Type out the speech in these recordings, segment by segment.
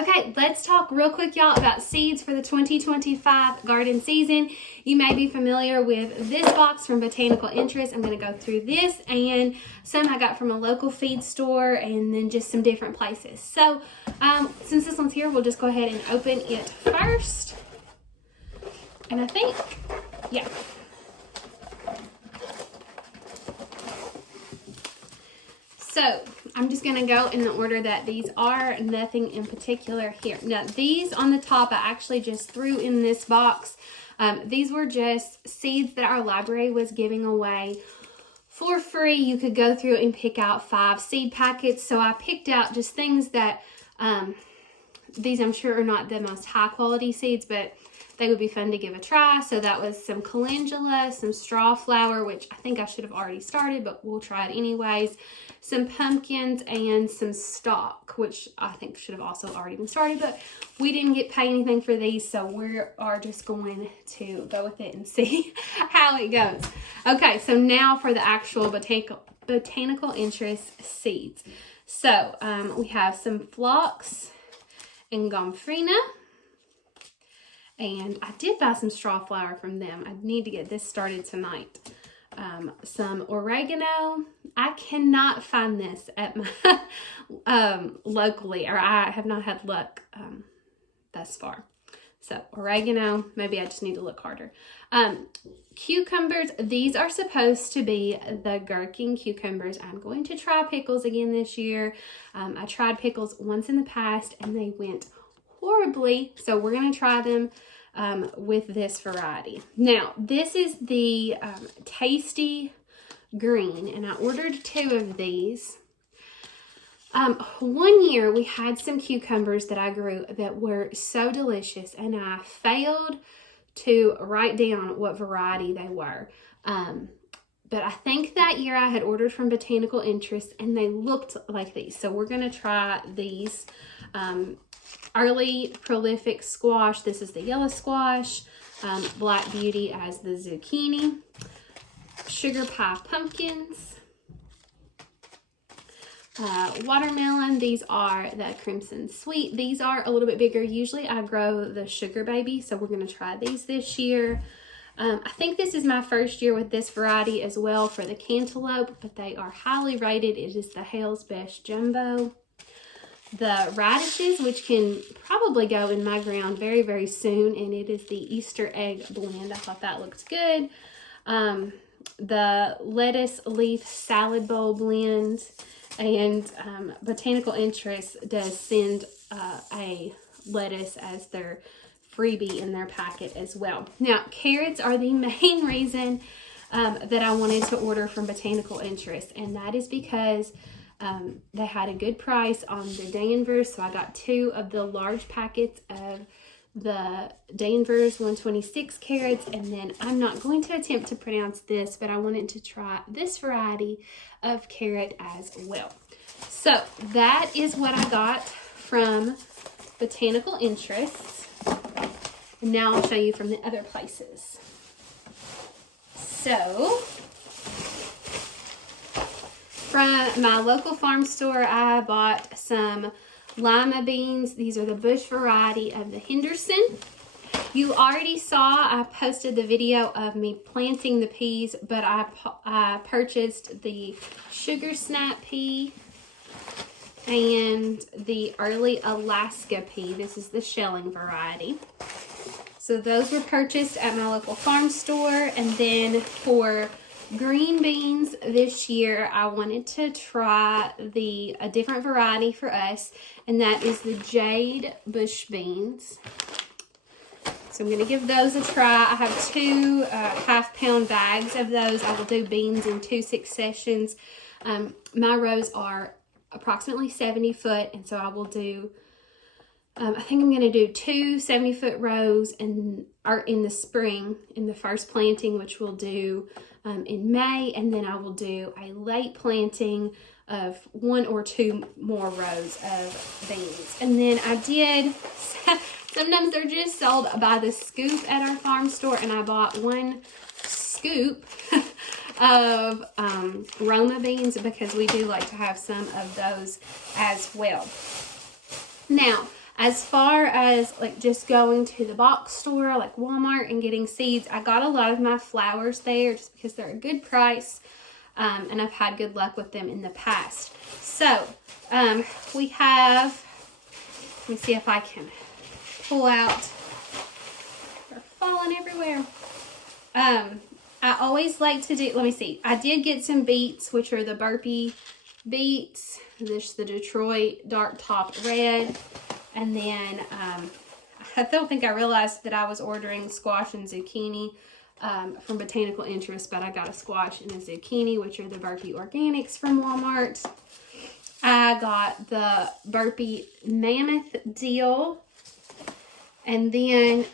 Okay, let's talk real quick, y'all, about seeds for the 2025 garden season. You may be familiar with this box from Botanical Interest. I'm going to go through this and some I got from a local feed store and then just some different places. So since this one's here, we'll just go ahead and open it first. And I think, yeah. So I'm just going to go in the order that these are, nothing in particular here. Now, these on the top, I actually just threw in this box. These were just seeds that our library was giving away for free. You could go through and pick out 5 seed packets. So I picked out just things that, these I'm sure are not the most high quality seeds, but they would be fun to give a try. So that was some calendula, some straw flower, which I think I should have already started, but we'll try it anyways. Some pumpkins and some stock, which I think should have also already been started, but we didn't get paid anything for these, so we are just going to go with it and see how it goes. Okay, so now for the actual botanical interest seeds. So we have some phlox and gomphrena. And I did buy some straw flower from them. I need to get this started tonight. Some oregano. I cannot find this at my locally, or I have not had luck thus far. So oregano, maybe I just need to look harder. Cucumbers, these are supposed to be the gherkin cucumbers. I'm going to try pickles again this year. I tried pickles once in the past and they went horribly, so we're going to try them with this variety. Now, this is the Tasty Green, and I ordered 2 of these. One year we had some cucumbers that I grew that were so delicious, and I failed to write down what variety they were. But I think that year I had ordered from Botanical Interest and they looked like these. So we're going to try these. Early prolific squash. This is the yellow squash. Black Beauty as the zucchini. Sugar pie pumpkins. Watermelon. These are the crimson sweet. These are a little bit bigger. Usually I grow the sugar baby, so we're going to try these this year. I think this is my first year with this variety as well for the cantaloupe, but they are highly rated. It is the Hale's Best Jumbo. The radishes, which can probably go in my ground very, very soon, and it is the Easter egg blend. I thought that looks good. The lettuce leaf salad bowl blend, and Botanical Interest does send a lettuce as their freebie in their packet as well. Now, carrots are the main reason that I wanted to order from Botanical Interest, and that is because they had a good price on the Danvers, so I got 2 of the large packets of the Danvers 126 carrots, and then I'm not going to attempt to pronounce this, but I wanted to try this variety of carrot as well. So that is what I got from Botanical Interest. And now I'll show you from the other places. So from my local farm store, I bought some lima beans. These are the bush variety of the Henderson. You already saw, I posted the video of me planting the peas, but I purchased the Sugar Snap pea and the early Alaska pea. This is the shelling variety. So those were purchased at my local farm store. And then for green beans this year, I wanted to try a different variety for us, and that is the Jade Bush beans. So I'm going to give those a try. I have 2 half-pound bags of those. I will do beans in 2 successions. My rows are approximately 70 foot, and so I will do, I think I'm going to do 2 70-foot rows in the spring, in the first planting, which we'll do in May, and then I will do a late planting of 1 or 2 more rows of beans. And then I did, sometimes they're just sold by the scoop at our farm store, and I bought 1 scoop of Roma beans because we do like to have some of those as well. Now, As far as like just going to the box store like Walmart and getting seeds, I got a lot of my flowers there just because they're a good price, and I've had good luck with them in the past. So we have, let me see if I can pull out, they're falling everywhere. I always like to do, let me see, I did get some beets, which are the burpee beets. This is the Detroit dark top red. And then I don't think I realized that I was ordering squash and zucchini from Botanical Interest, but I got a squash and a zucchini, which are the burpee organics from Walmart. I got the burpee mammoth deal. And then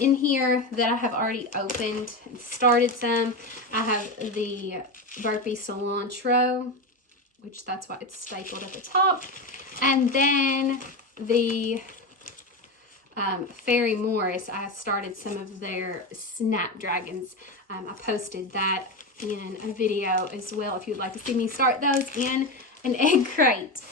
in here that I have already opened and started some, I have the burpee cilantro, which that's why it's stapled at the top. And then the Fairy Morris, I started some of their snapdragons. I posted that in a video as well if you'd like to see me start those in an egg crate.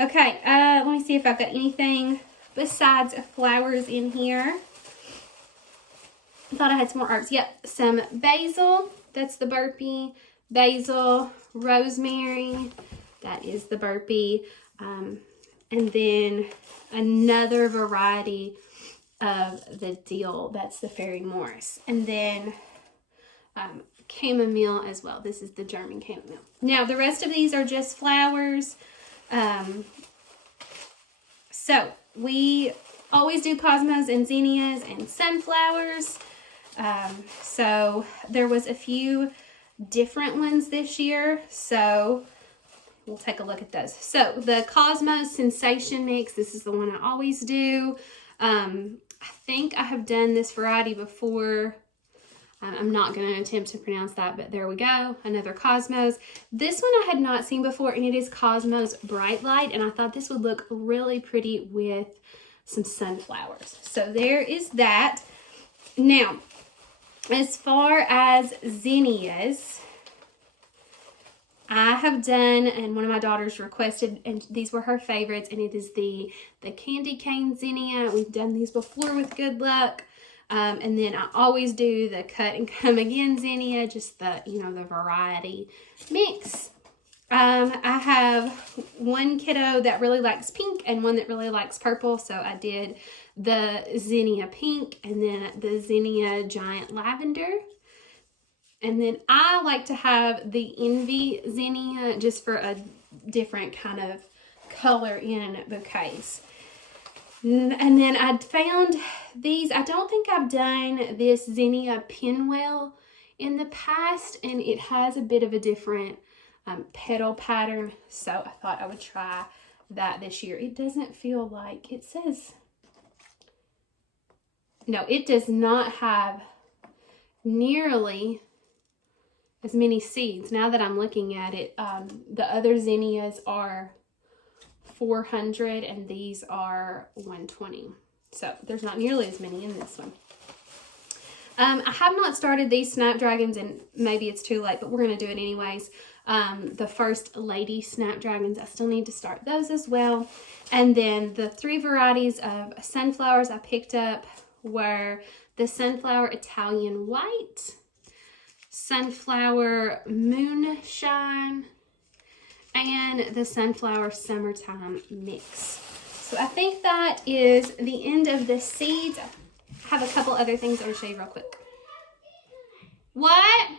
Okay, let me see if I've got anything besides flowers in here. I thought I had some more herbs. Yep, some basil. That's the burpee. Basil, rosemary. That is the burpee. And then another variety of the dill. That's the Fairy Morris. And then chamomile as well. This is the German chamomile. Now, the rest of these are just flowers. So, we always do cosmos and zinnias and sunflowers. So, there was a few different ones this year. So, we'll take a look at those. So, the Cosmos Sensation Mix. This is the one I always do. I think I have done this variety before. I'm not going to attempt to pronounce that, but there we go. Another Cosmos. This one I had not seen before, and it is Cosmos Bright Light, and I thought this would look really pretty with some sunflowers. So there is that. Now, as far as zinnias, I have done, and one of my daughters requested, and these were her favorites, and it is the candy cane zinnia. We've done these before with good luck. And then I always do the cut and come again zinnia, just the, the variety mix. I have one kiddo that really likes pink and one that really likes purple. So I did the zinnia pink and then the zinnia giant lavender. And then I like to have the envy zinnia just for a different kind of color in bouquets. And then I found these. I don't think I've done this zinnia pinwheel in the past, and it has a bit of a different petal pattern, so I thought I would try that this year. It doesn't feel like it says, no, it does not have nearly as many seeds. Now that I'm looking at it, the other zinnias are 400 and these are 120. So there's not nearly as many in this one. I have not started these snapdragons, and maybe it's too late, but we're going to do it anyways. The first lady snapdragons, I still need to start those as well. And then the 3 varieties of sunflowers I picked up were the Sunflower Italian White, Sunflower Moonshine, and the Sunflower Summertime Mix. So I think that is the end of the seeds. I have a couple other things I want to show you real quick. What?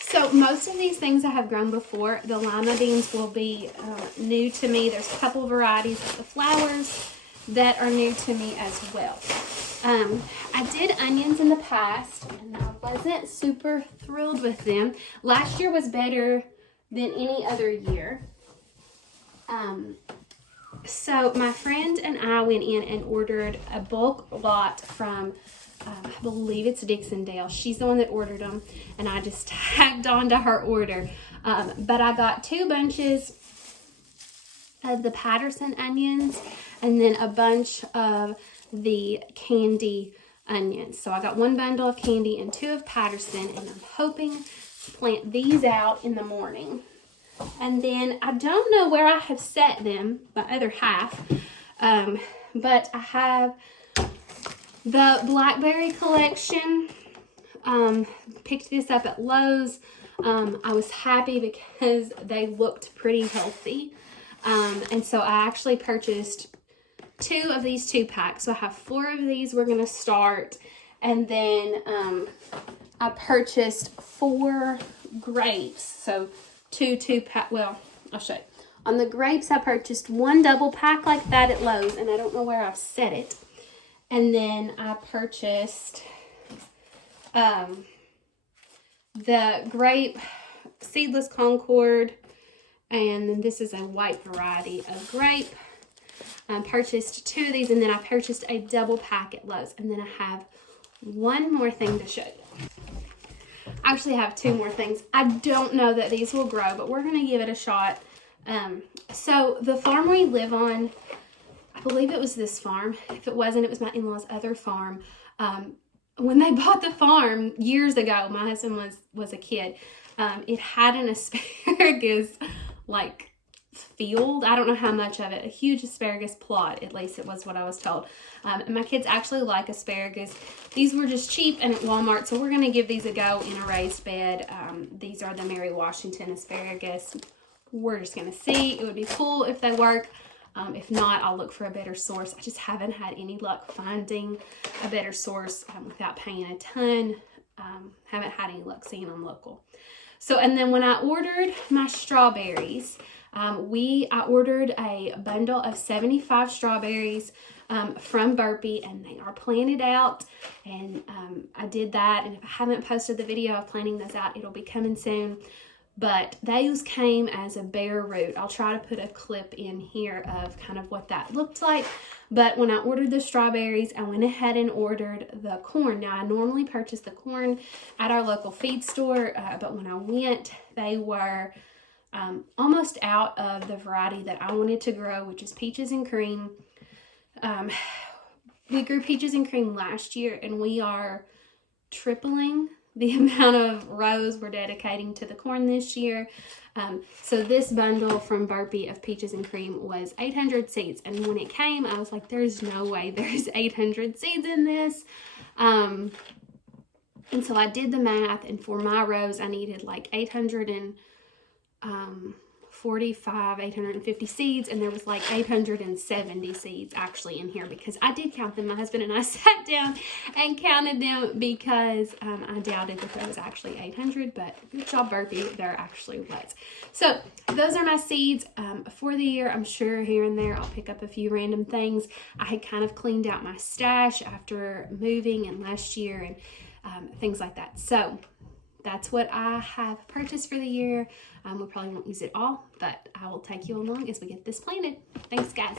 So most of these things I have grown before. The lima beans will be new to me. There's a couple varieties of the flowers that are new to me as well. I did onions in the past, and I wasn't super thrilled with them. Last year was better than any other year. So my friend and I went in and ordered a bulk lot from, I believe it's Dixondale. She's the one that ordered them, and I just tagged on to her order. But I got 2 bunches of the Patterson onions, and then a bunch of the candy onions. So I got 1 bundle of candy and 2 of Patterson, and I'm hoping to plant these out in the morning. And then I don't know where I have set them, my other half, but I have the blackberry collection. Picked this up at Lowe's. I was happy because they looked pretty healthy. And so I actually purchased 2 of these 2-packs. So I have 4 of these we're going to start. And then I purchased 4 grapes. So 2 2-pack. Well, I'll show you. On the grapes, I purchased 1 double pack like that at Lowe's. And I don't know where I set it. And then I purchased the grape seedless Concord, and then this is a white variety of grape. I purchased 2 of these, and then I purchased a double pack at Lowe's. And then I have one more thing to show you. I actually have 2 more things. I don't know that these will grow, but we're going to give it a shot. So the farm we live on, I believe it was this farm. If it wasn't, it was my in-laws' other farm. When they bought the farm years ago, my husband was a kid. It had an asparagus like field. I don't know how much of it. A huge asparagus plot, at least it was what I was told. And my kids actually like asparagus. These were just cheap and at Walmart, so we're going to give these a go in a raised bed. These are the Mary Washington asparagus. We're just going to see. It would be cool if they work. If not, I'll look for a better source. I just haven't had any luck finding a better source without paying a ton. Haven't had any luck seeing them local. So, and then when I ordered my strawberries, I ordered a bundle of 75 strawberries from Burpee, and they are planted out. And I did that. And if I haven't posted the video of planting those out, it'll be coming soon. But those came as a bare root. I'll try to put a clip in here of kind of what that looked like. But when I ordered the strawberries, I went ahead and ordered the corn. Now, I normally purchase the corn at our local feed store, but when I went, they were almost out of the variety that I wanted to grow, which is peaches and cream. We grew peaches and cream last year, and we are tripling the amount of rows we're dedicating to the corn this year. So this bundle from Burpee of peaches and cream was 800 seeds. And when it came, I was like, there's no way there's 800 seeds in this. And so I did the math, and for my rows, I needed like 850 seeds, and there was like 870 seeds actually in here, because I did count them. My husband and I sat down and counted them because I doubted that there was actually 800, but good job, Burpee, there actually was. So those are my seeds for the year. I'm sure here and there I'll pick up a few random things. I had kind of cleaned out my stash after moving and last year and things like that. So that's what I have purchased for the year. We probably won't use it all, but I will take you along as we get this planted. Thanks, guys.